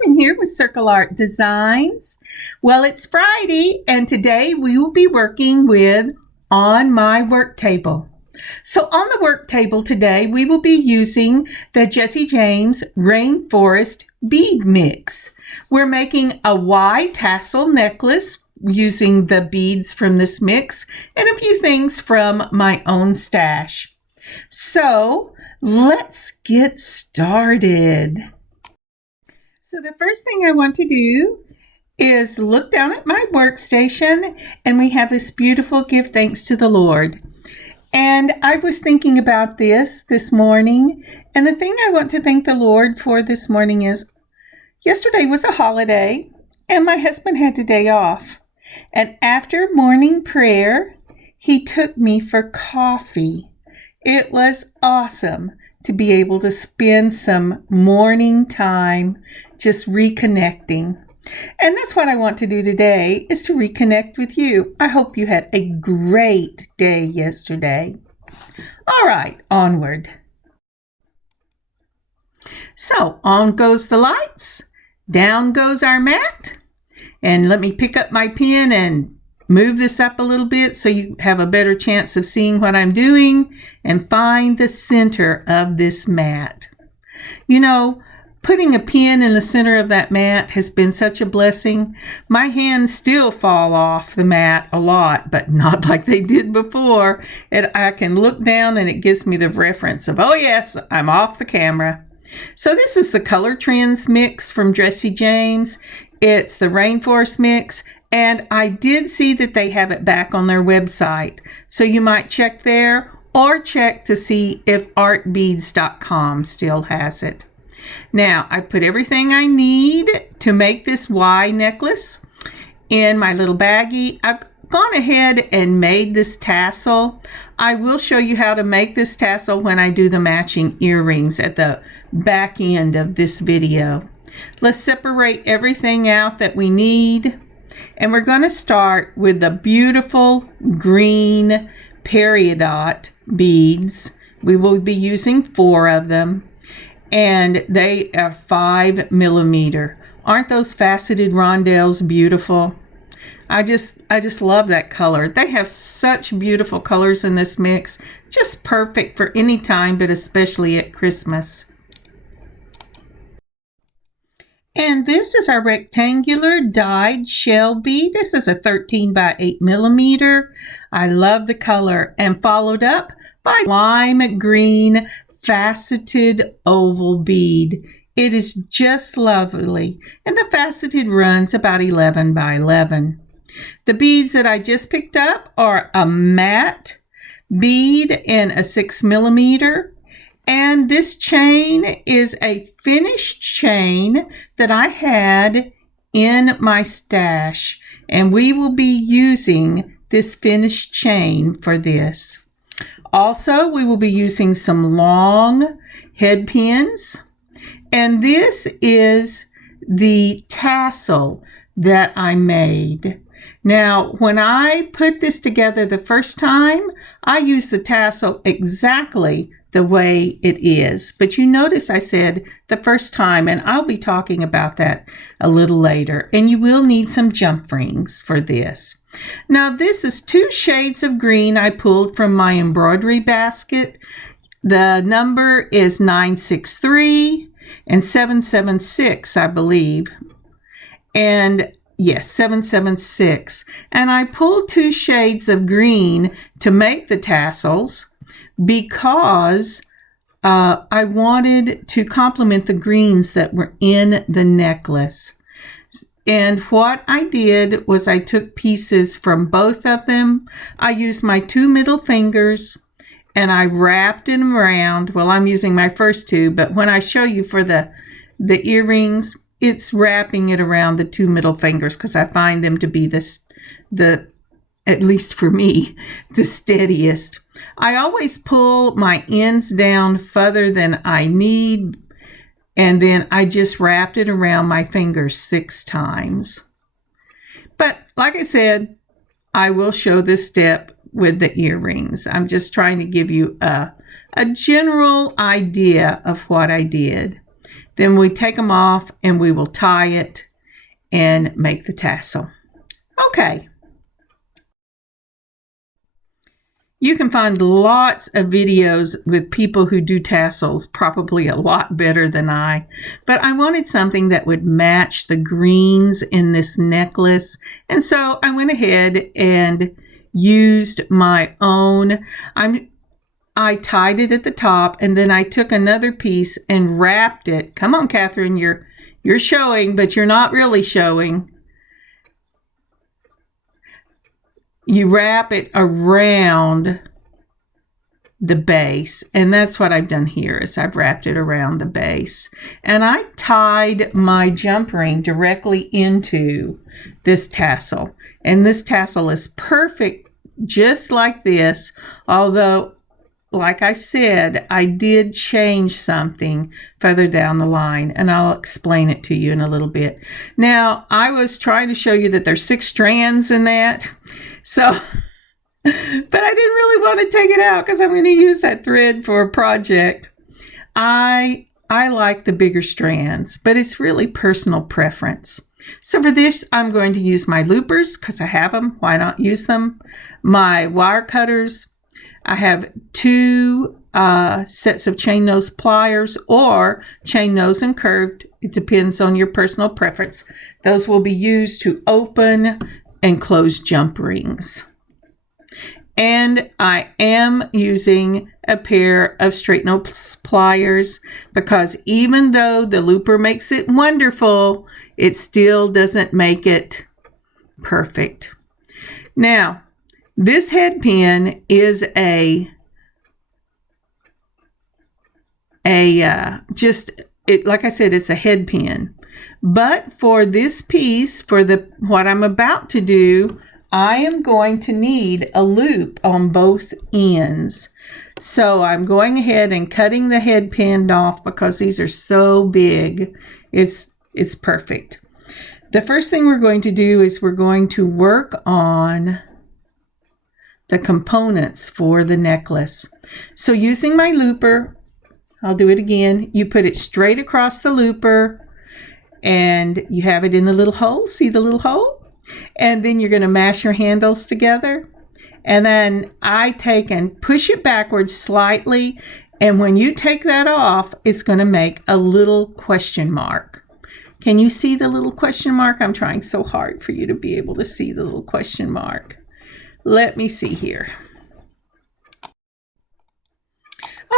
Kathryn here with Circle Art Designs. Well, it's Friday, and today we will be working with On My Work Table. So on the work table today, we will be using the Jesse James Rainforest bead mix. We're making a Y tassel necklace using the beads from this mix and a few things from my own stash. So let's get started. So the first thing I want to do is look down at my workstation, and we have this beautiful Give Thanks to the Lord. And I was thinking about this morning, and the thing I want to thank the Lord for this morning is yesterday was a holiday, and my husband had the day off. And after morning prayer, he took me for coffee. It was awesome to be able to spend some morning time just reconnecting. And that's what I want to do today, is to reconnect with you. I hope you had a great day yesterday. All right, onward. So on goes the lights, down goes our mat. And let me pick up my pen and move this up a little bit so you have a better chance of seeing what I'm doing, and find the center of this mat. You know, putting a pen in the center of that mat has been such a blessing. My hands still fall off the mat a lot, but not like they did before. And I can look down and it gives me the reference of, oh yes, I'm off the camera. So this is the Color Trends mix from Jesse James. It's the Rainforest mix. And I did see that they have it back on their website. So you might check there, or check to see if artbeads.com still has it. Now, I put everything I need to make this Y necklace in my little baggie. I've gone ahead and made this tassel. I will show you how to make this tassel when I do the matching earrings at the back end of this video. Let's separate everything out that we need. And we're going to start with the beautiful green peridot beads. We will be using 4 of them, and they are 5 millimeter. Aren't those faceted rondelles beautiful? I just love that color. They have such beautiful colors in this mix, just perfect for any time, but especially at Christmas. And this is our rectangular dyed shell bead. This is a 13 by 8 millimeter. I love the color, and followed up by lime green faceted oval bead. It is just lovely, and the faceted runs about 11 by 11. The beads that I just picked up are a matte bead in a 6 millimeter. And this chain is a finished chain that I had in my stash. And we will be using this finished chain for this. Also, we will be using some long head pins. And this is the tassel that I made. Now, when I put this together the first time, I used the tassel exactly the way it is. But you notice I said the first time, and I'll be talking about that a little later. And you will need some jump rings for this. Now, this is 2 shades of green I pulled from my embroidery basket. The number is 963 and 776, I believe. And yes, 776. And I pulled 2 shades of green to make the tassels because I wanted to complement the greens that were in the necklace. And what I did was I took pieces from both of them. I used my 2 middle fingers and I wrapped them around. Well, I'm using my first 2, but when I show you for the earrings, it's wrapping it around the 2 middle fingers because I find them to be the at least for me, the steadiest. I always pull my ends down further than I need, and then I just wrapped it around my fingers 6 times. But like I said, I will show this step with the earrings. I'm just trying to give you a general idea of what I did. Then we take them off and we will tie it and make the tassel. Okay. You can find lots of videos with people who do tassels, probably a lot better than I. But I wanted something that would match the greens in this necklace. And so I went ahead and used my own. I tied it at the top, and then I took another piece and wrapped it. Come on, Kathryn, you're showing, but you're not really showing. You wrap it around the base, and that's what I've done here is I've wrapped it around the base. And I tied my jump ring directly into this tassel. And this tassel is perfect just like this, although like I said, I did change something further down the line, and I'll explain it to you in a little bit. Now, I was trying to show you that there's 6 strands in that, so, but I didn't really want to take it out because I'm going to use that thread for a project. I like the bigger strands, but it's really personal preference. So for this, I'm going to use my loopers because I have them. Why not use them? My wire cutters. I have 2 sets of chain nose pliers or chain nose and curved. It depends on your personal preference. Those will be used to open and close jump rings. And I am using a pair of straight nose pliers because even though the looper makes it wonderful, it still doesn't make it perfect. Now, this head pin is like I said, it's a head pin. But for this piece, for what I'm about to do, I am going to need a loop on both ends. So I'm going ahead and cutting the head pin off because these are so big. It's perfect. The first thing we're going to do is we're going to work on the components for the necklace. So using my looper, I'll do it again. You put it straight across the looper and you have it in the little hole. See the little hole? And then you're going to mash your handles together. And then I take and push it backwards slightly. And when you take that off, it's going to make a little question mark. Can you see the little question mark? I'm trying so hard for you to be able to see the little question mark. Let me see here.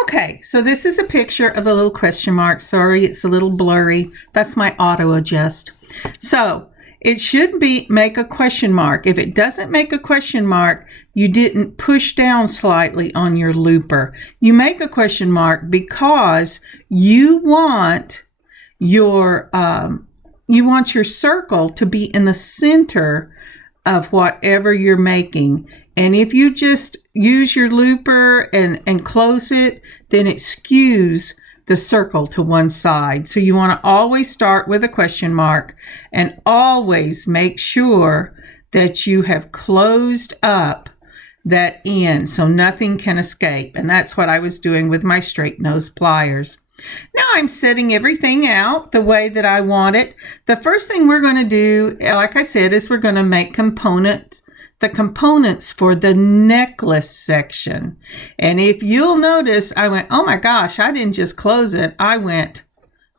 Okay, so this is a picture of the little question mark. Sorry, it's a little blurry. That's my auto adjust. So it should make a question mark. If it doesn't make a question mark, you didn't push down slightly on your looper. You make a question mark because you want your circle to be in the center of whatever you're making. And if you just use your looper and close it, then it skews the circle to one side. So you want to always start with a question mark and always make sure that you have closed up that end so nothing can escape. And that's what I was doing with my straight nose pliers. Now I'm setting everything out the way that I want it. The first thing we're going to do, like I said, is we're going to make the components for the necklace section. And if you'll notice, I went, oh my gosh, I didn't just close it. I went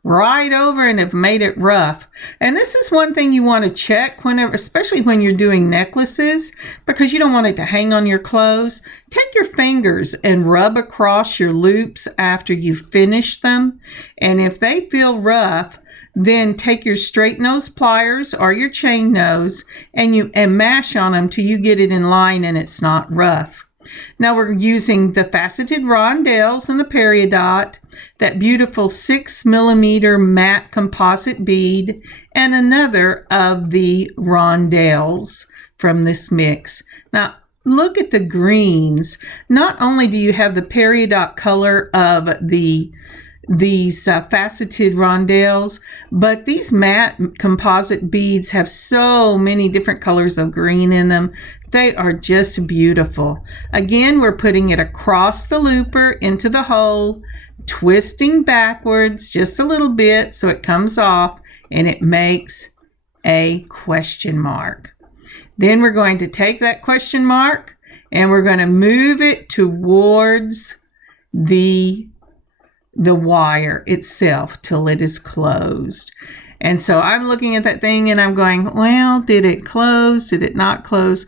right over and have made it rough. And this is one thing you want to check whenever, especially when you're doing necklaces, because you don't want it to hang on your clothes. Take your fingers and rub across your loops after you've finished them. And if they feel rough, then take your straight nose pliers or your chain nose and mash on them till you get it in line and it's not rough. Now we're using the faceted rondelles and the peridot, that beautiful 6mm matte composite bead, and another of the rondelles from this mix. Now look at the greens. Not only do you have the peridot color of these faceted rondelles, but these matte composite beads have so many different colors of green in them. They are just beautiful. Again, we're putting it across the looper into the hole, twisting backwards just a little bit so it comes off and it makes a question mark. Then we're going to take that question mark and we're going to move it towards the wire itself till it is closed. And so I'm looking at that thing and I'm going, well, did it close? Did it not close?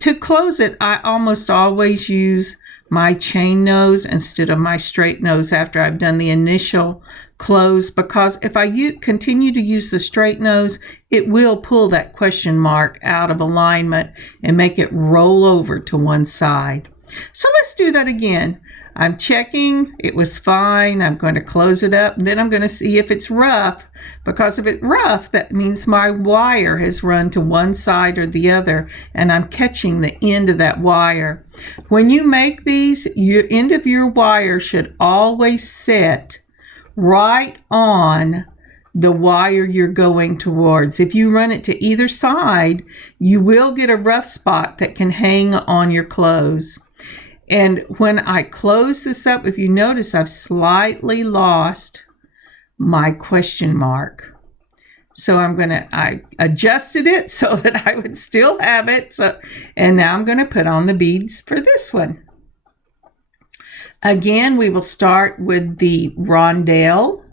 To close it, I almost always use my chain nose instead of my straight nose after I've done the initial close, because if I continue to use the straight nose, it will pull that question mark out of alignment and make it roll over to one side. So let's do that again. I'm checking, it was fine. I'm going to close it up, and then I'm going to see if it's rough, because if it's rough, that means my wire has run to one side or the other, and I'm catching the end of that wire. When you make these, your end of your wire should always set right on the wire you're going towards. If you run it to either side, you will get a rough spot that can hang on your clothes. And when I close this up, if you notice, I've slightly lost my question mark. So I adjusted it so that I would still have it. And now I'm going to put on the beads for this one. Again, we will start with the rondelle.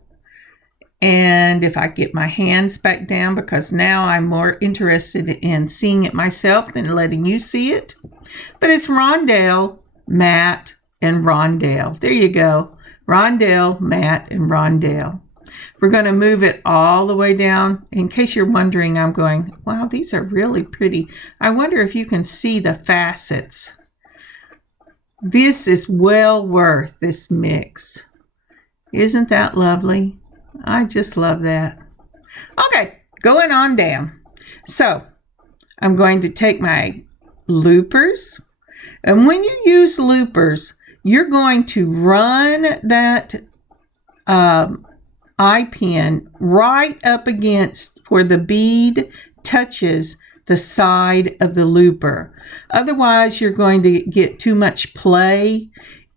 And if I get my hands back down, because now I'm more interested in seeing it myself than letting you see it. But it's rondelle, mat, and rondelle. There you go. Rondelle, mat, and rondelle. We're going to move it all the way down. In case you're wondering, I'm going, wow, these are really pretty. I wonder if you can see the facets. This is well worth this mix. Isn't that lovely? I just love that. Okay, going on down. So I'm going to take my loopers. And when you use loopers, you're going to run that eye pin right up against where the bead touches the side of the looper. Otherwise, you're going to get too much play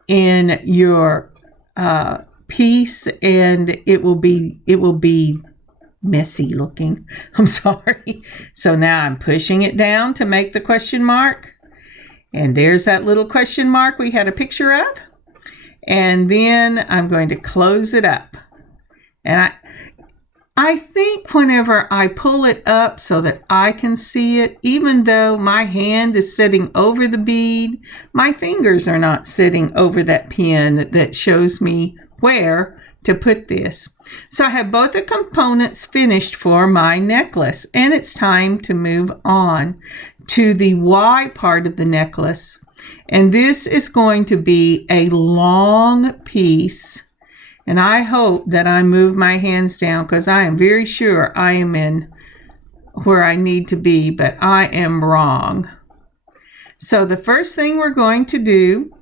in your piece, and it will be messy looking. I'm sorry. So now I'm pushing it down to make the question mark. And there's that little question mark we had a picture of. And then I'm going to close it up. And I think whenever I pull it up so that I can see it, even though my hand is sitting over the bead, my fingers are not sitting over that pin that shows me where to put this. So I have both the components finished for my necklace, and it's time to move on to the Y part of the necklace. And this is going to be a long piece. And I hope that I move my hands down, because I am very sure I am in where I need to be, but I am wrong. So the first thing we're going to do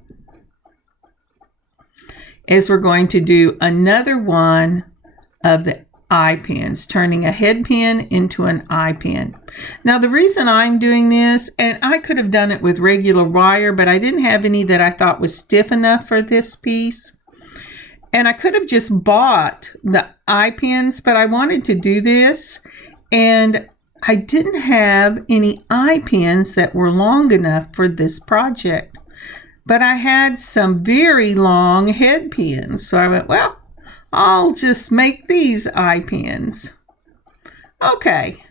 is we're going to do another one of the eye pins, turning a head pin into an eye pin. Now the reason I'm doing this, and I could have done it with regular wire, but I didn't have any that I thought was stiff enough for this piece. And I could have just bought the eye pins, but I wanted to do this, and I didn't have any eye pins that were long enough for this project. But I had some very long head pins. So I went, well, I'll just make these eye pins. Okay.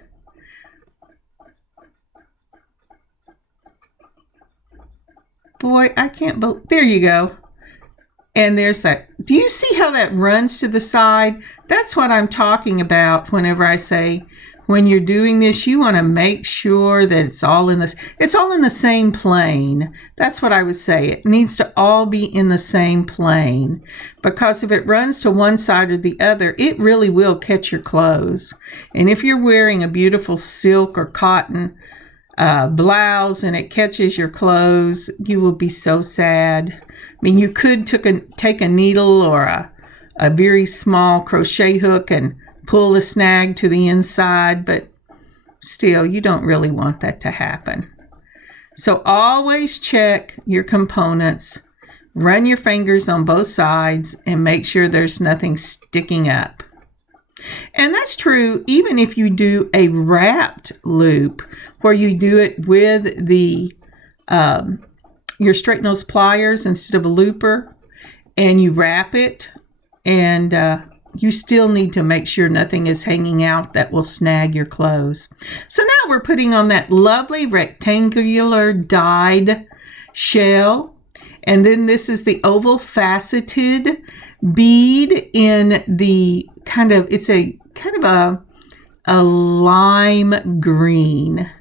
Boy, I can't believe, there you go. And there's that. Do you see how that runs to the side? That's what I'm talking about whenever I say, when you're doing this, you want to make sure that it's all in the same plane. That's what I would say. It needs to all be in the same plane, because if it runs to one side or the other, it really will catch your clothes. And if you're wearing a beautiful silk or cotton blouse and it catches your clothes, you will be so sad. I mean, you could take a needle or a very small crochet hook and pull the snag to the inside, but still, you don't really want that to happen. So always check your components run your fingers on both sides and make sure there's nothing sticking up. And that's true even if you do a wrapped loop where you do it with the your straight nose pliers instead of a looper, and you wrap it, and you still need to make sure nothing is hanging out that will snag your clothes. So now we're putting on that lovely rectangular dyed shell, and then this is the oval faceted bead in the it's a kind of a lime green.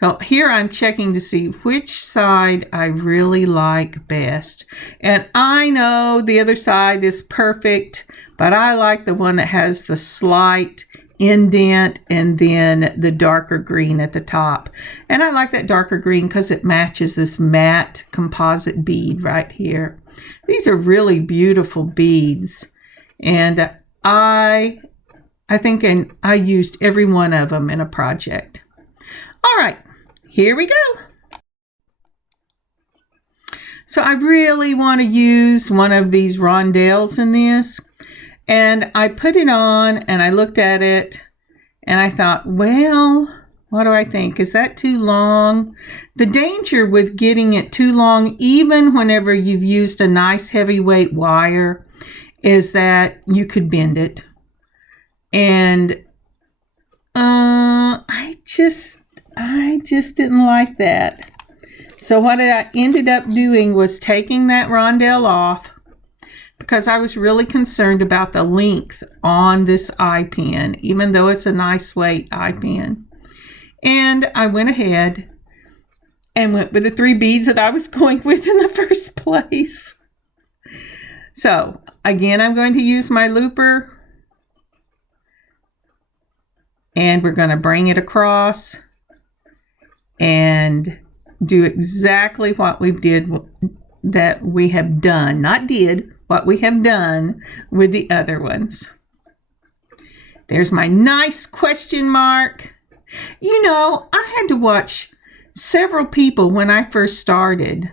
So here I'm checking to see which side I really like best. And I know the other side is perfect, but I like the one that has the slight indent and then the darker green at the top. And I like that darker green because it matches this matte composite bead right here. These are really beautiful beads. And I think I used every one of them in a project. All right. Here we go. So I really want to use one of these rondelles in this. And I put it on and I looked at it and I thought, well, what do I think? Is that too long? The danger with getting it too long, even whenever you've used a nice heavyweight wire, is that you could bend it. And I just didn't like that. So what I ended up doing was taking that rondelle off because I was really concerned about the length on this eye pin, even though it's a nice weight eye pin. And I went ahead and went with the 3 beads that I was going with in the first place. So again, I'm going to use my looper and we're going to bring it across and do exactly what we did, that we have done, what we have done with the other ones. There's my nice question mark. You know, I had to watch several people when I first started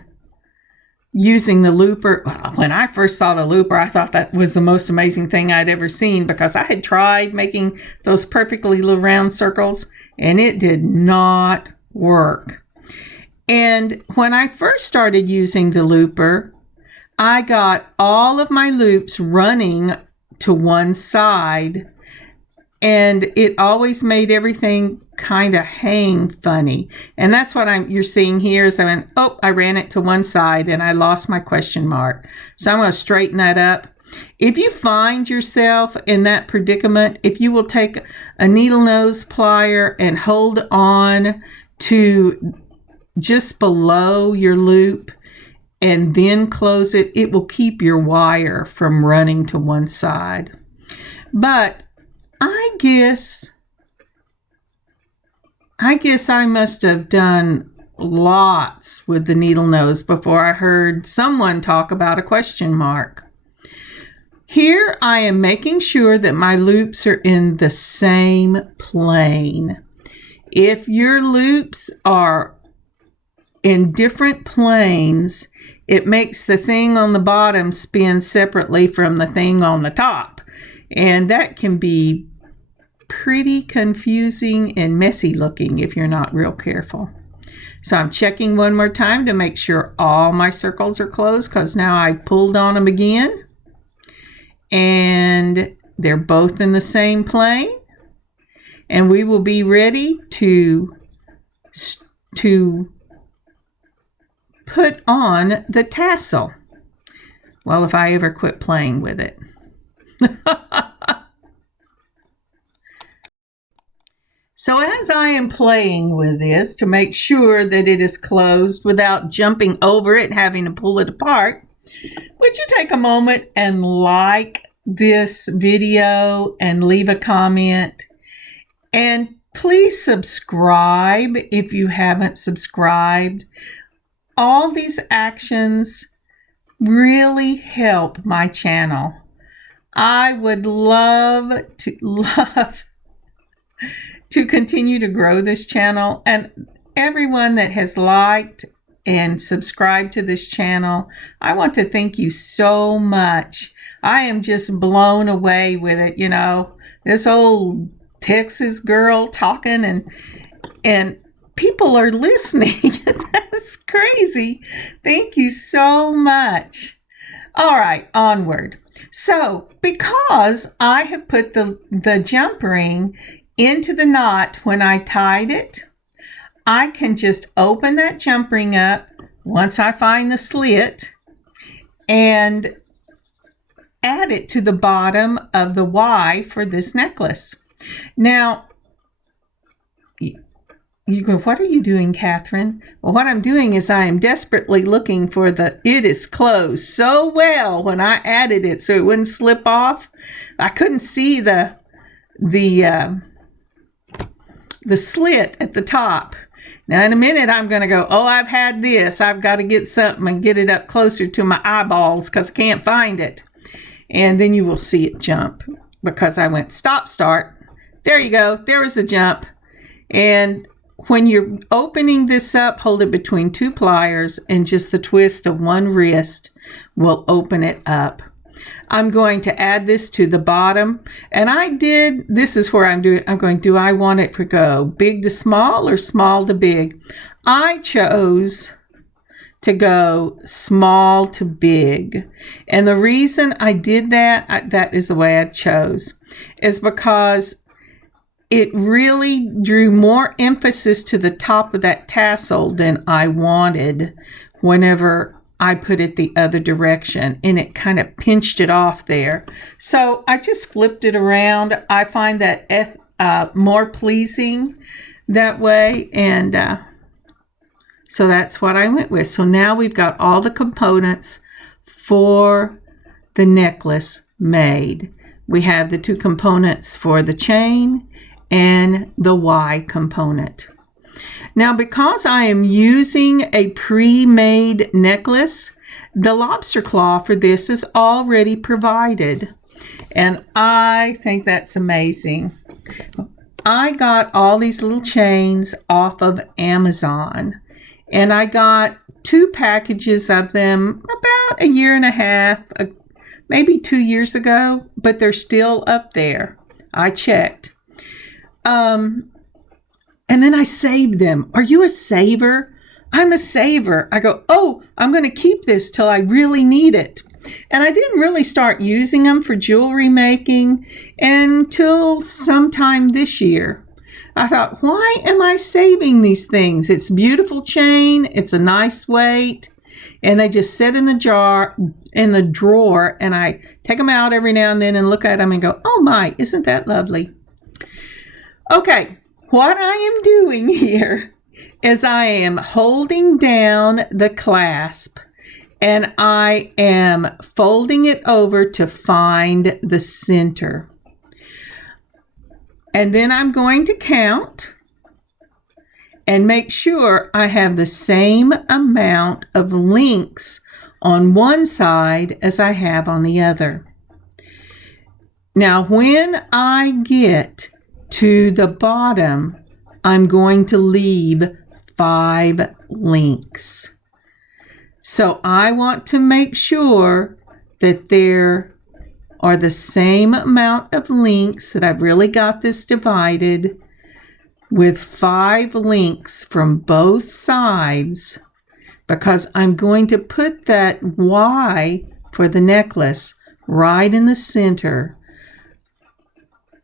using the looper. Well, when I first saw the looper, I thought that was the most amazing thing I'd ever seen because I had tried making those perfectly little round circles and it did not work. And when I first started using the looper, I got all of my loops running to one side and it always made everything kind of hang funny. And that's what you're seeing here is I ran it to one side and I lost my question mark. So I'm going to straighten that up. If you find yourself in that predicament, if you will take a needle nose plier and hold on to just below your loop and then close it, it will keep your wire from running to one side. But I guess I must have done lots with the needle nose before I heard someone talk about a question mark. Here I am making sure that my loops are in the same plane. If your loops are in different planes, it makes the thing on the bottom spin separately from the thing on the top. And that can be pretty confusing and messy looking if you're not real careful. So I'm checking one more time to make sure all my circles are closed because now I pulled on them again. And they're both in the same plane. And we will be ready to put on the tassel. Well, if I ever quit playing with it. So as I am playing with this to make sure that it is closed without jumping over it, having to pull it apart, would you take a moment and like this video and leave a comment? And please subscribe if you haven't subscribed. All these actions really help my channel. I would love to continue to grow this channel, and everyone that has liked and subscribe to this channel. I want to thank you so much. I am just blown away with it. You know, this old Texas girl talking and people are listening. That's crazy. Thank you so much. All right, onward. So because I have put the jump ring into the knot when I tied it, I can just open that jump ring up once I find the slit and add it to the bottom of the Y for this necklace. Now, you go, what are you doing, Kathryn? Well, what I'm doing is I am desperately looking for it is closed so well when I added it so it wouldn't slip off. I couldn't see the slit at the top. Now, in a minute, I'm going to go, oh, I've had this. I've got to get something and get it up closer to my eyeballs because I can't find it. And then you will see it jump because I went stop, start. There you go. There was a jump. And when you're opening this up, hold it between two pliers and just the twist of one wrist will open it up. I'm going to add this to the bottom. And this is where I'm going, do I want it to go big to small or small to big? I chose to go small to big. And the reason I did that is the way I chose, is because it really drew more emphasis to the top of that tassel than I wanted whenever I put it the other direction, and it kind of pinched it off there. So I just flipped it around. I find that more pleasing that way, and so that's what I went with. So now we've got all the components for the necklace made. We have the two components for the chain and the Y component. Now, because I am using a pre-made necklace, the lobster claw for this is already provided. And I think that's amazing. I got all these little chains off of Amazon. And I got 2 packages of them about a year and a half, maybe 2 years ago, but they're still up there. I checked. And then I saved them. Are you a saver? I'm a saver. I go, oh, I'm going to keep this till I really need it. And I didn't really start using them for jewelry making until sometime this year. I thought, why am I saving these things? It's beautiful chain. It's a nice weight. And they just sit in the drawer, and I take them out every now and then and look at them and go, oh my, isn't that lovely? Okay, what I am doing here is I am holding down the clasp and I am folding it over to find the center. And then I'm going to count and make sure I have the same amount of links on one side as I have on the other. Now, when I get to the bottom, I'm going to leave 5 links. So I want to make sure that there are the same amount of links, that I've really got this divided with 5 links from both sides, because I'm going to put that Y for the necklace right in the center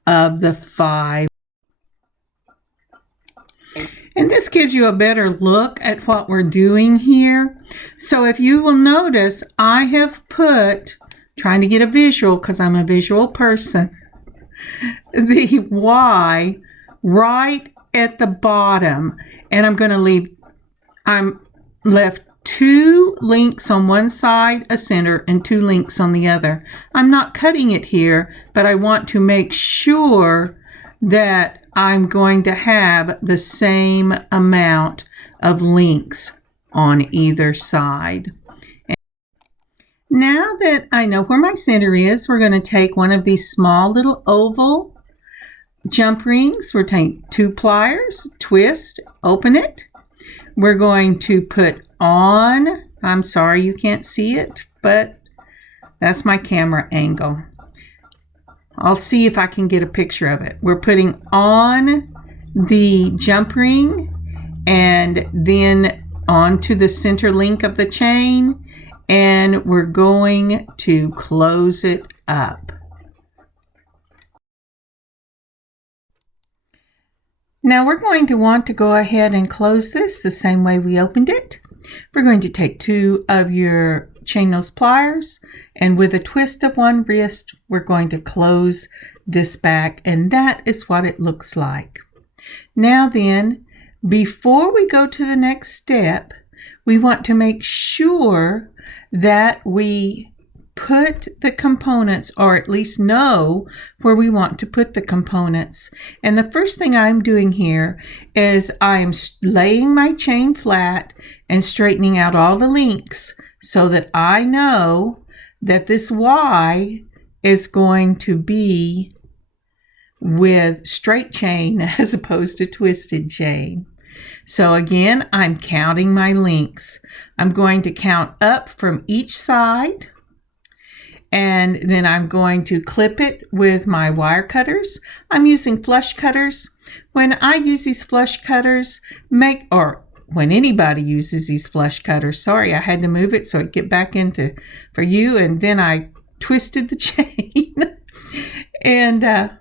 of the 5. And this gives you a better look at what we're doing here. So if you will notice, I have put, trying to get a visual because I'm a visual person, the Y right at the bottom. And I'm left 2 links on one side, a center, and 2 links on the other. I'm not cutting it here, but I want to make sure that I'm going to have the same amount of links on either side. And now that I know where my center is, we're going to take one of these small little oval jump rings. We're taking 2 pliers, twist, open it. We're going to put on, I'm sorry you can't see it, but that's my camera angle. I'll see if I can get a picture of it. We're putting on the jump ring and then onto the center link of the chain, and we're going to close it up. Now we're going to want to go ahead and close this the same way we opened it. We're going to take 2 of your chain nose pliers, and with a twist of one wrist, we're going to close this back, and that is what it looks like. Now then, before we go to the next step, we want to make sure that we put the components, or at least know where we want to put the components. And the first thing I'm doing here is I'm laying my chain flat and straightening out all the links so that I know that this Y is going to be with straight chain as opposed to twisted chain. So again, I'm counting my links. I'm going to count up from each side, and then I'm going to clip it with my wire cutters. I'm using flush cutters. When I use these flush cutters, when anybody uses these flush cutters, sorry, I had to move it so it get back into for you, and then I twisted the chain. And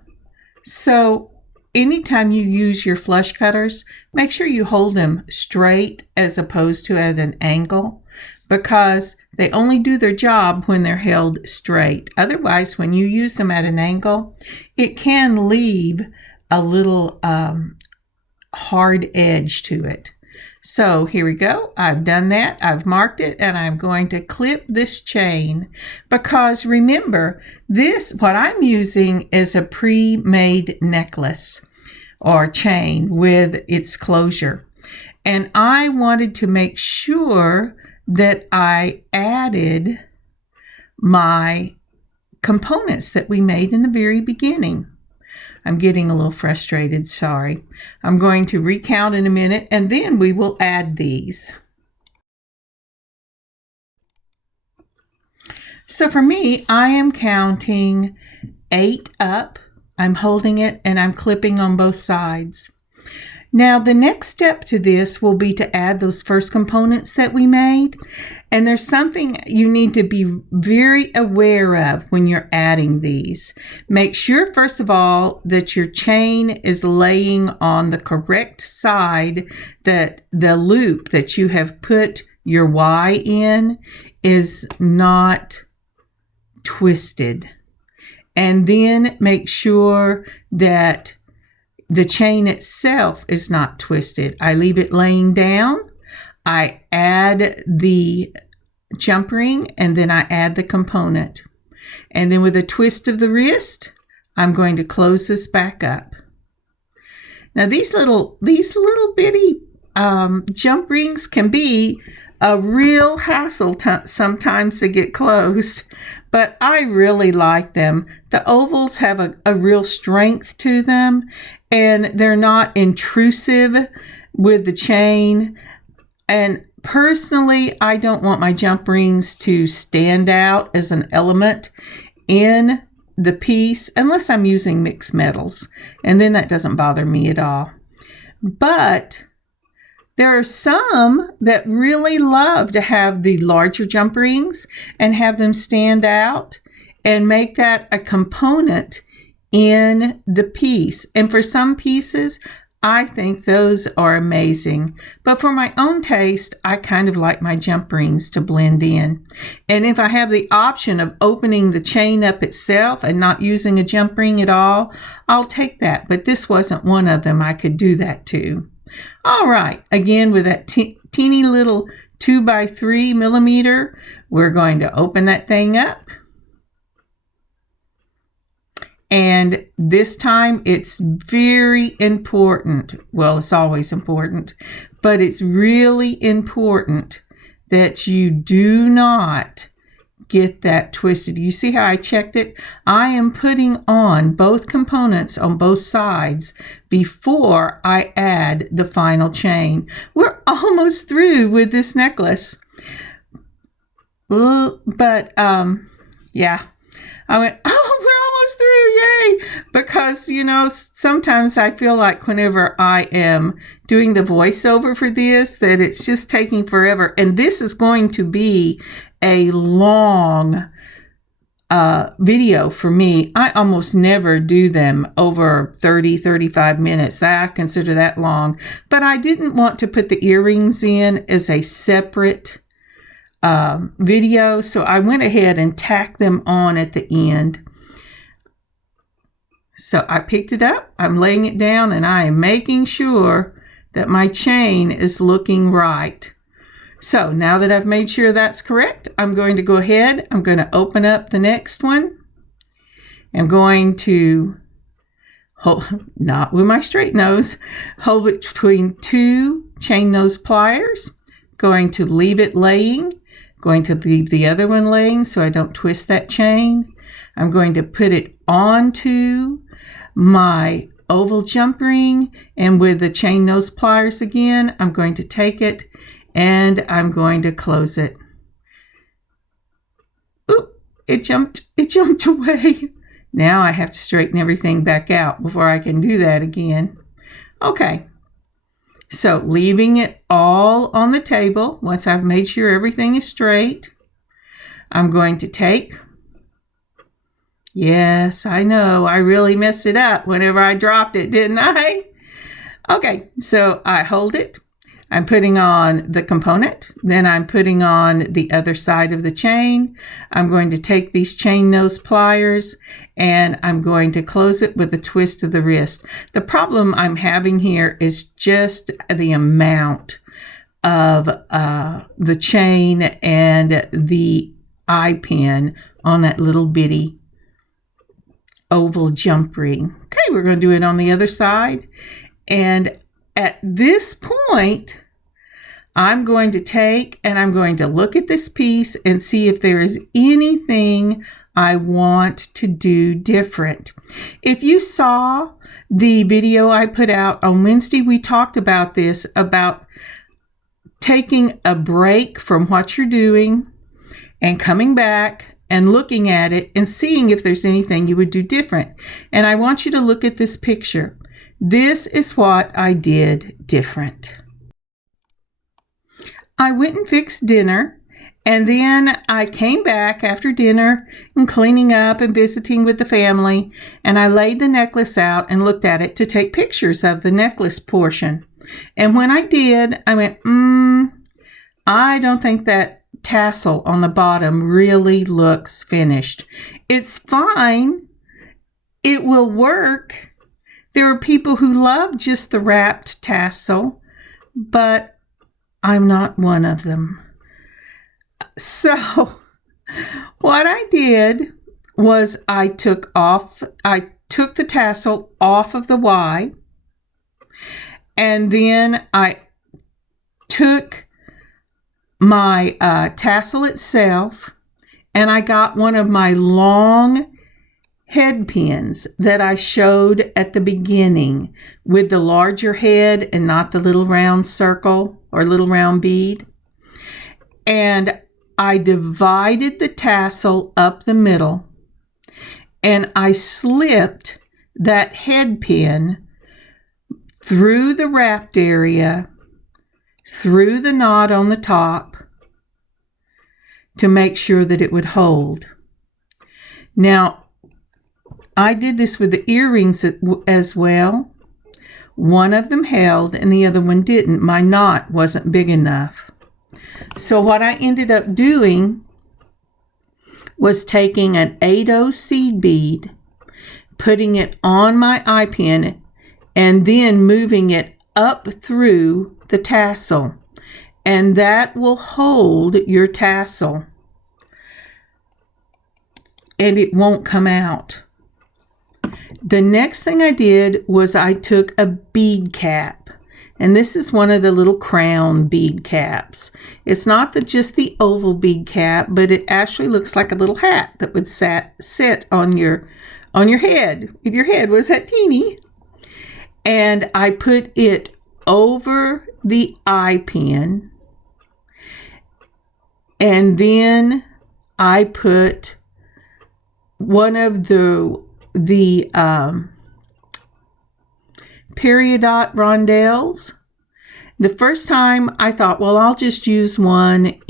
so anytime you use your flush cutters, make sure you hold them straight as opposed to at an angle, because they only do their job when they're held straight. Otherwise, when you use them at an angle, it can leave a little hard edge to it. So here we go. I've done that. I've marked it, and I'm going to clip this chain, because remember, what I'm using is a pre-made necklace or chain with its closure. And I wanted to make sure that I added my components that we made in the very beginning. I'm getting a little frustrated, sorry. I'm going to recount in a minute, and then we will add these. So for me, I am counting 8 up. I'm holding it, and I'm clipping on both sides. Now, the next step to this will be to add those first components that we made. And there's something you need to be very aware of when you're adding these. Make sure, first of all, that your chain is laying on the correct side, that the loop that you have put your Y in is not twisted. And then make sure that the chain itself is not twisted. I leave it laying down. I add the jump ring, and then I add the component. And then with a twist of the wrist, I'm going to close this back up. Now these little bitty jump rings can be a real hassle sometimes to get closed, but I really like them. The ovals have a real strength to them, and they're not intrusive with the chain. And personally, I don't want my jump rings to stand out as an element in the piece unless I'm using mixed metals, and then that doesn't bother me at all. But there are some that really love to have the larger jump rings and have them stand out and make that a component in the piece. And for some pieces, I think those are amazing. But for my own taste, I kind of like my jump rings to blend in. And if I have the option of opening the chain up itself and not using a jump ring at all, I'll take that. But this wasn't one of them. I could do that too. All right, again, with that teeny little 2x3 millimeter, we're going to open that thing up. And this time it's very important. Well, it's always important, but it's really important that you do not get that twisted. You see how I checked it? I am putting on both components on both sides before I add the final chain. We're almost through with this necklace. But yeah, I went, oh, we're almost through, yay! Because, you know, sometimes I feel like whenever I am doing the voiceover for this, that it's just taking forever. And this is going to be a long video for me. I almost never do them over 30-35 minutes. I consider that long. But I didn't want to put the earrings in as a separate video, so I went ahead and tacked them on at the end. So I picked it up, I'm laying it down, and I am making sure that my chain is looking right. So now that I've made sure that's correct, I'm going to go ahead, I'm going to open up the next one. I'm going to hold, not with my straight nose, hold it between two chain nose pliers, going to leave it laying, going to leave the other one laying so I don't twist that chain. I'm going to put it onto my oval jump ring, and with the chain nose pliers again, I'm going to take it and I'm going to close it. Oop, it jumped away. Now I have to straighten everything back out before I can do that again. Okay. So leaving it all on the table, once I've made sure everything is straight, I'm going to take, yes, I know, I really messed it up whenever I dropped it, didn't I? Okay, so I hold it. I'm putting on the component, then I'm putting on the other side of the chain. I'm going to take these chain nose pliers and I'm going to close it with a twist of the wrist. The problem I'm having here is just the amount of the chain and the eye pin on that little bitty oval jump ring. Okay, we're going to do it on the other side. And at this point, I'm going to take and I'm going to look at this piece and see if there is anything I want to do different. If you saw the video I put out on Wednesday, we talked about this, about taking a break from what you're doing and coming back and looking at it and seeing if there's anything you would do different. And I want you to look at this picture. This is what I did different. I went and fixed dinner, and then I came back after dinner and cleaning up and visiting with the family, and I laid the necklace out and looked at it to take pictures of the necklace portion. And when I did, I went, I don't think that tassel on the bottom really looks finished. It's fine. It will work. There are people who love just the wrapped tassel, but I'm not one of them. So what I did was I took the tassel off of the Y, and then I took my tassel itself, and I got one of my long head pins that I showed at the beginning with the larger head and not the little round circle or little round bead. And I divided the tassel up the middle, and I slipped that head pin through the wrapped area, through the knot on the top, to make sure that it would hold. Now, I did this with the earrings as well. One of them held and the other one didn't. My knot wasn't big enough. So what I ended up doing was taking an 8/0 seed bead, putting it on my eye pin, and then moving it up through the tassel. And that will hold your tassel, and it won't come out. The next thing I did was I took a bead cap, And this is one of the little crown bead caps. It's not just the oval bead cap, but it actually looks like a little hat that would sit on your head if your head was that teeny. And I put it over the eye pin, and then I put one of the periodot rondelles. The first time I thought, well, I'll just use one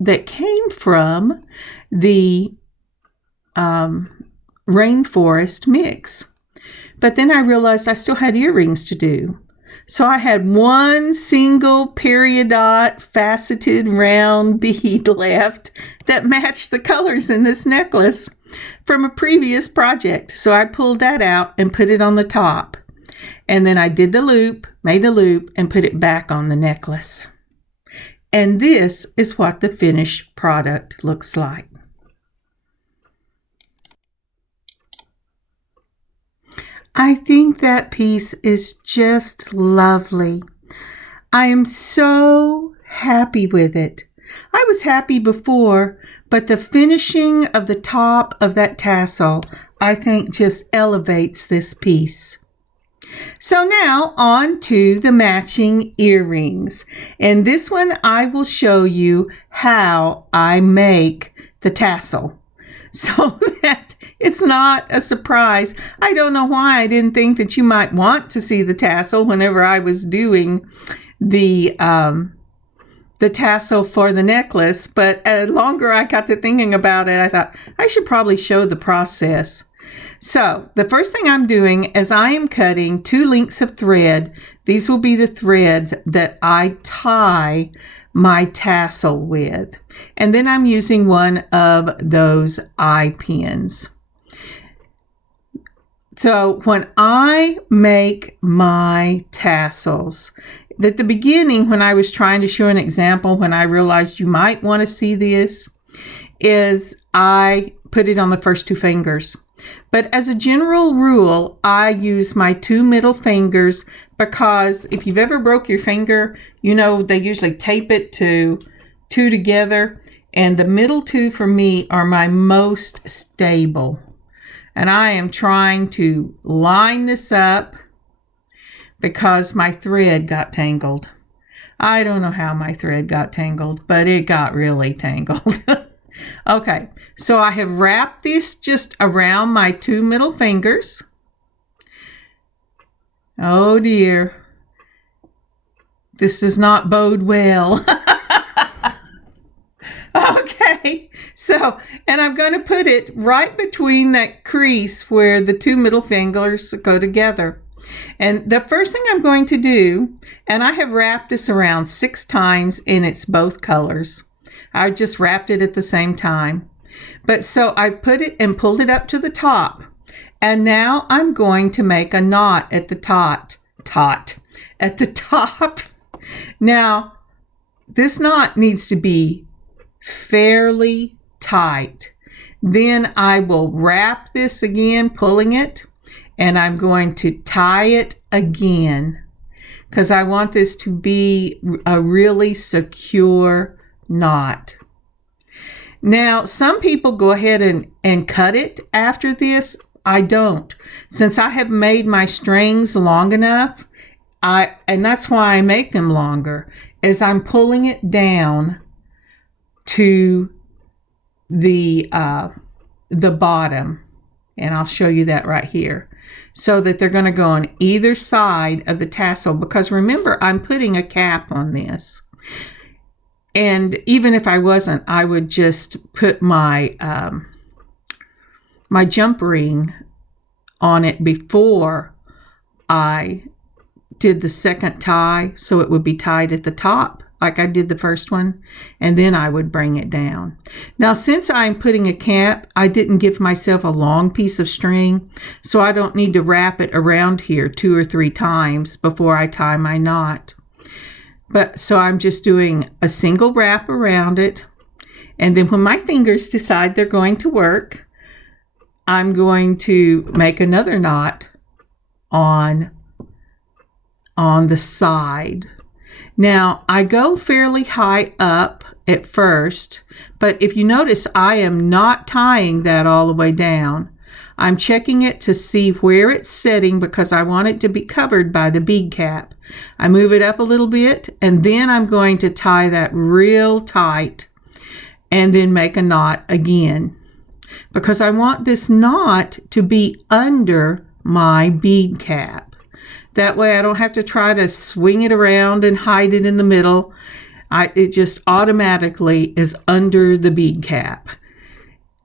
that came from the Rainforest mix. But then I realized I still had earrings to do. So I had one single periodot faceted round bead left that matched the colors in this necklace from a previous project. So I pulled that out and put it on the top. And then I did the loop, made the loop, and put it back on the necklace. And this is what the finished product looks like. I think that piece is just lovely. I am so happy with it. I was happy before, but the finishing of the top of that tassel, I think, just elevates this piece. So now on to the matching earrings. And this one I will show you how I make the tassel, so that it's not a surprise. I don't know why I didn't think that you might want to see the tassel whenever I was doing the tassel for the necklace, but the longer I got to thinking about it, I thought I should probably show the process. So the first thing I'm doing is I am cutting 2 lengths of thread. These will be the threads that I tie my tassel with. And then I'm using one of those eye pins. So when I make my tassels, at the beginning, when I was trying to show an example, when I realized you might want to see this, is I put it on the first 2 fingers. But as a general rule, I use my 2 middle fingers, because if you've ever broke your finger, you know they usually tape it to 2 together, and the middle 2 for me are my most stable. And I am trying to line this up because my thread got tangled. I don't know how my thread got tangled, but it got really tangled. Okay, so I have wrapped this just around my 2 middle fingers. Oh dear, this does not bode well. Okay, so, and I'm going to put it right between that crease where the 2 middle fingers go together. And the first thing I'm going to do, and I have wrapped this around 6 times, and it's both colors. I just wrapped it at the same time. But so I put it and pulled it up to the top. And now I'm going to make a knot at the top. At the top. Now, this knot needs to be fairly tight. Then I will wrap this again, pulling it, and I'm going to tie it again, because I want this to be a really secure knot. Now, some people go ahead and cut it after this. I don't. Since I have made my strings long enough, and that's why I make them longer, is I'm pulling it down to the bottom, and I'll show you that right here, so that they're going to go on either side of the tassel, because remember, I'm putting a cap on this. And even if I wasn't, I would just put my my jump ring on it before I did the second tie, so it would be tied at the top like I did the first one, and then I would bring it down. Now, since I'm putting a cap, I didn't give myself a long piece of string, so I don't need to wrap it around here 2 or 3 times before I tie my knot. But so I'm just doing a single wrap around it, and then when my fingers decide they're going to work, I'm going to make another knot on on the side. Now, I go fairly high up at first, but if you notice, I am not tying that all the way down. I'm checking it to see where it's sitting because I want it to be covered by the bead cap. I move it up a little bit, and then I'm going to tie that real tight and then make a knot again because I want this knot to be under my bead cap. That way I don't have to try to swing it around and hide it in the middle. It just automatically is under the bead cap.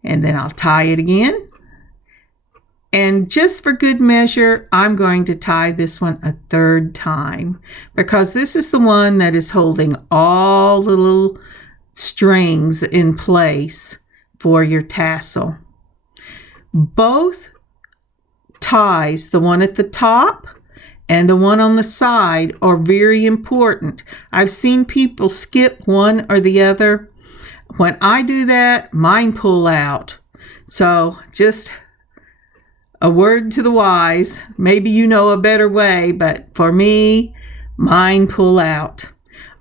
And then I'll tie it again. And just for good measure, I'm going to tie this one a third time because this is the one that is holding all the little strings in place for your tassel. Both ties, the one at the top and the one on the side, are very important. I've seen people skip one or the other. When I do that, mine pull out. So just a word to the wise. Maybe you know a better way, but for me, mine pull out.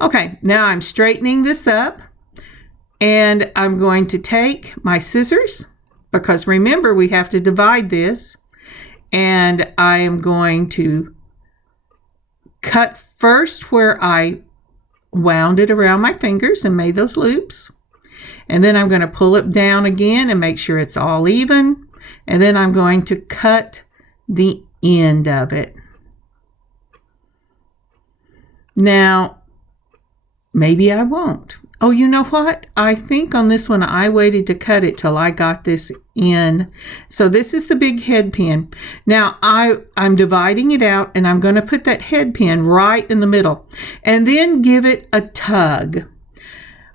Okay, now I'm straightening this up, and I'm going to take my scissors, because remember, we have to divide this, and I am going to cut first where I wound it around my fingers and made those loops. And then I'm going to pull it down again and make sure it's all even. And then I'm going to cut the end of it. Now, maybe I won't. Oh, you know what? I think on this one, I waited to cut it till I got this in. So this is the big head pin. Now, I'm dividing it out, and I'm going to put that head pin right in the middle and then give it a tug.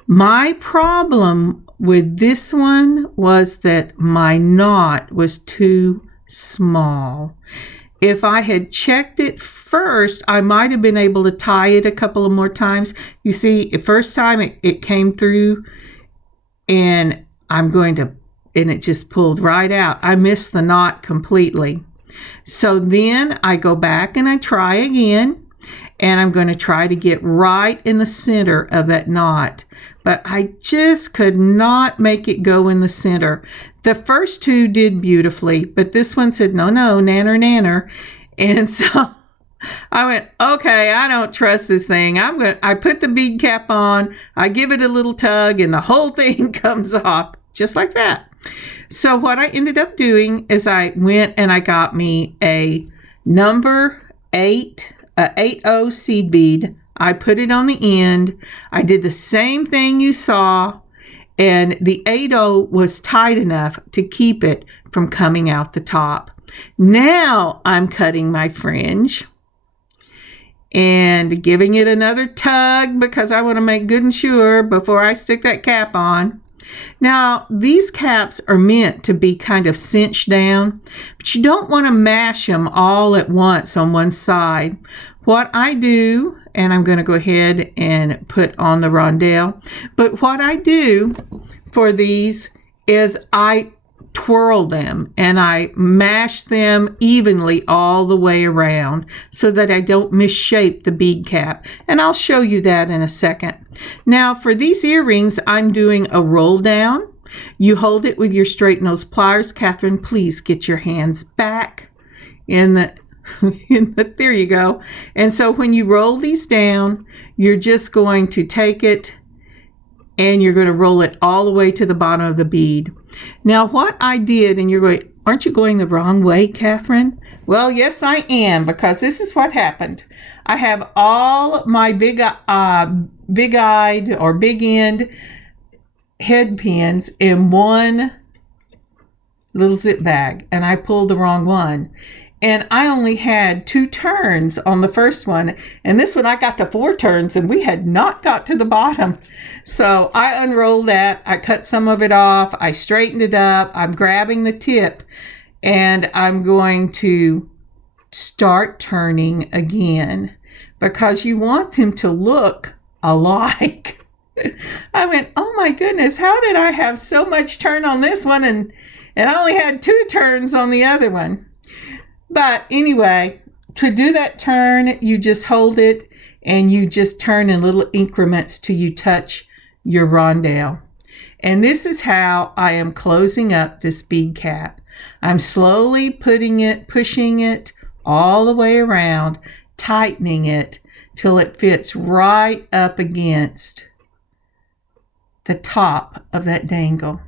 My problem with this one was that my knot was too small. If I had checked it first, I might have been able to tie it a couple of more times. You see, the first time it came through, and it just pulled right out. I missed the knot completely. So then I go back and I try again. And I'm going to try to get right in the center of that knot. But I just could not make it go in the center. The first two did beautifully, but this one said, no, nanner, nanner. And so I went, okay, I don't trust this thing. I put the bead cap on, I give it a little tug, and the whole thing comes off just like that. So what I ended up doing is I went and I got me a number 8, a 8/0 seed bead. I put it on the end. I did the same thing you saw, and the 8/0 was tight enough to keep it from coming out the top. Now I'm cutting my fringe and giving it another tug because I want to make good and sure before I stick that cap on. Now, these caps are meant to be kind of cinched down, but you don't want to mash them all at once on one side. What I do, and I'm going to go ahead and put on the rondelle, but what I do for these is I twirl them and I mash them evenly all the way around so that I don't misshape the bead cap. And I'll show you that in a second. Now for these earrings, I'm doing a roll down. You hold it with your straight nose pliers. Kathryn, please get your hands back in the there you go. And so when you roll these down, you're just going to take it and you're going to roll it all the way to the bottom of the bead. Now what I did, and you're going, aren't you going the wrong way, Kathryn? Well, yes, I am, because this is what happened. I have all my big-eyed or big-end head pins in one little zip bag, and I pulled the wrong one. And I only had 2 turns on the first one. And this one, I got the 4 turns, and we had not got to the bottom. So I unrolled that. I cut some of it off. I straightened it up. I'm grabbing the tip, and I'm going to start turning again because you want them to look alike. I went, oh my goodness, how did I have so much turn on this one and I only had 2 turns on the other one? But anyway, to do that turn, you just hold it and you just turn in little increments till you touch your rondelle. And this is how I am closing up this bead cap. I'm slowly pushing it all the way around, tightening it till it fits right up against the top of that dangle.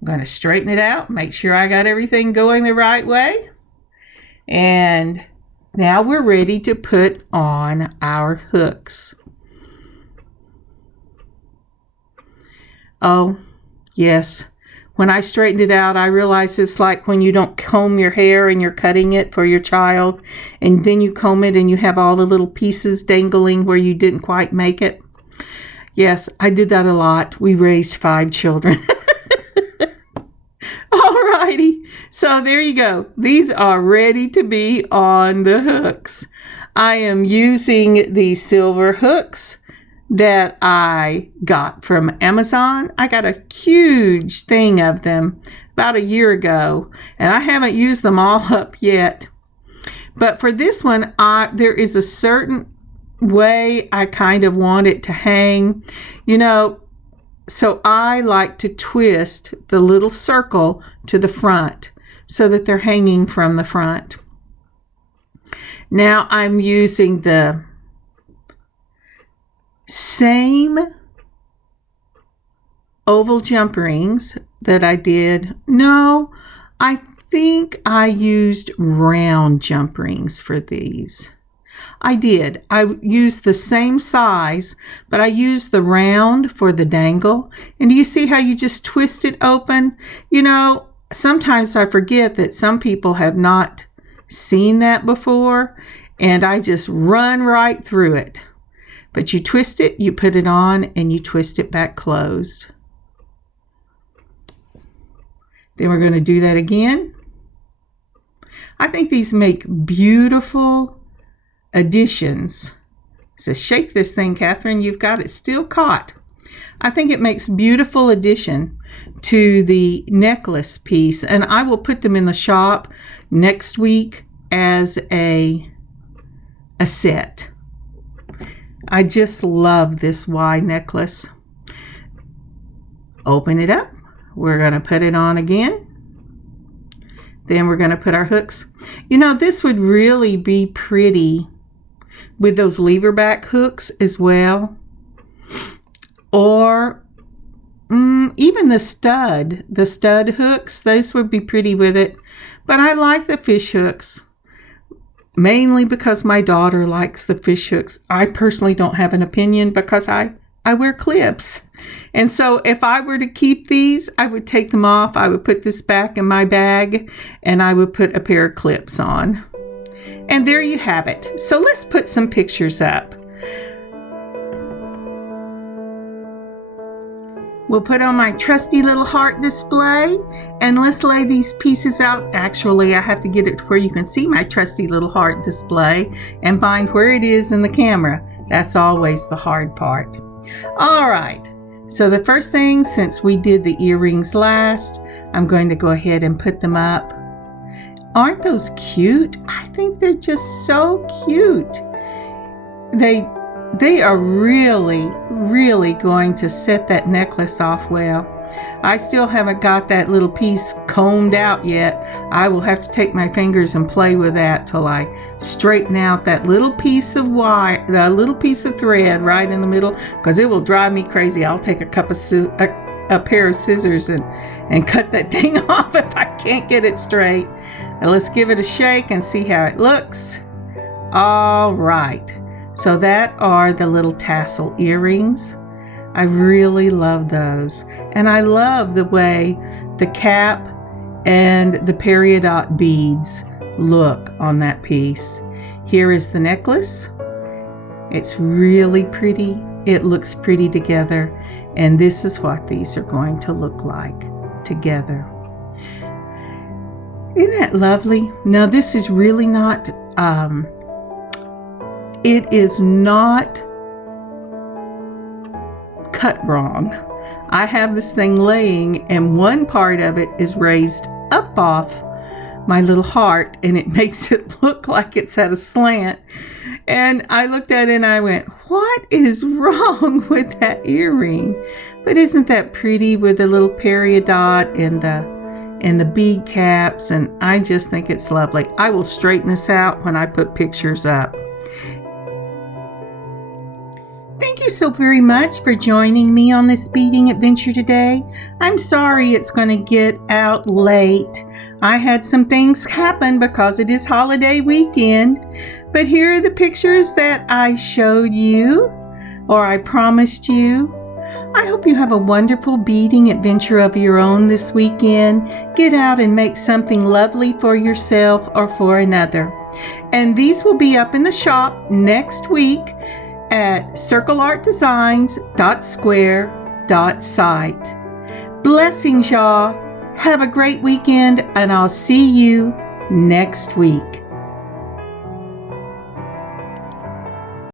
I'm going to straighten it out, make sure I got everything going the right way. And now we're ready to put on our hooks. Oh, yes. When I straightened it out, I realized it's like when you don't comb your hair and you're cutting it for your child, and then you comb it and you have all the little pieces dangling where you didn't quite make it. Yes, I did that a lot. We raised 5 children. Alrighty, so there you go. These are ready to be on the hooks. I am using these silver hooks that I got from Amazon. I got a huge thing of them about a year ago, and I haven't used them all up yet. But for this one, there is a certain way I kind of want it to hang, so I like to twist the little circle to the front so that they're hanging from the front. Now I'm using the same oval jump rings that I did. No, I think I used round jump rings for these. I did. I used the same size, but I used the round for the dangle. And do you see how you just twist it open? Sometimes I forget that some people have not seen that before, and I just run right through it. But you twist it, you put it on, and you twist it back closed. Then we're going to do that again. I think these make beautiful additions. It says, shake this thing, Kathryn. You've got it still caught. I think it makes beautiful addition to the necklace piece, and I will put them in the shop next week as a set. I just love this Y necklace. Open it up. We're going to put it on again. Then we're going to put our hooks. This would really be pretty with those lever back hooks as well. Or even the stud hooks. Those would be pretty with it. But I like the fish hooks. Mainly because my daughter likes the fish hooks. I personally don't have an opinion because I wear clips. And so if I were to keep these, I would take them off. I would put this back in my bag and I would put a pair of clips on. And there you have it. So let's put some pictures up. We'll put on my trusty little heart display and let's lay these pieces out. Actually, I have to get it to where you can see my trusty little heart display and find where it is in the camera. That's always the hard part. All right. So the first thing, since we did the earrings last, I'm going to go ahead and put them up. Aren't those cute? I think they're just so cute. They are really, really going to set that necklace off well. I still haven't got that little piece combed out yet. I will have to take my fingers and play with that till I straighten out that little piece of wire, the little piece of thread right in the middle, because it will drive me crazy. I'll take a pair of scissors and cut that thing off if I can't get it straight. Now let's give it a shake and see how it looks. All right. So that are the little tassel earrings. I really love those. And I love the way the cap and the peridot beads look on that piece. Here is the necklace. It's really pretty. It looks pretty together. And this is what these are going to look like together. Isn't that lovely? Now this is really not, it is not cut wrong. I have this thing laying and one part of it is raised up off my little heart, and it makes it look like it's at a slant. And I looked at it and I went, what is wrong with that earring? But isn't that pretty with the little peridot and the bead caps? And I just think it's lovely. I will straighten this out when I put pictures up. Thank you so very much for joining me on this beading adventure today. I'm sorry it's going to get out late. I had some things happen because it is holiday weekend. But here are the pictures that I showed you, or I promised you. I hope you have a wonderful beading adventure of your own this weekend. Get out and make something lovely for yourself or for another. And these will be up in the shop next week at circleartdesigns.square.site. Blessings, y'all. Have a great weekend, and I'll see you next week.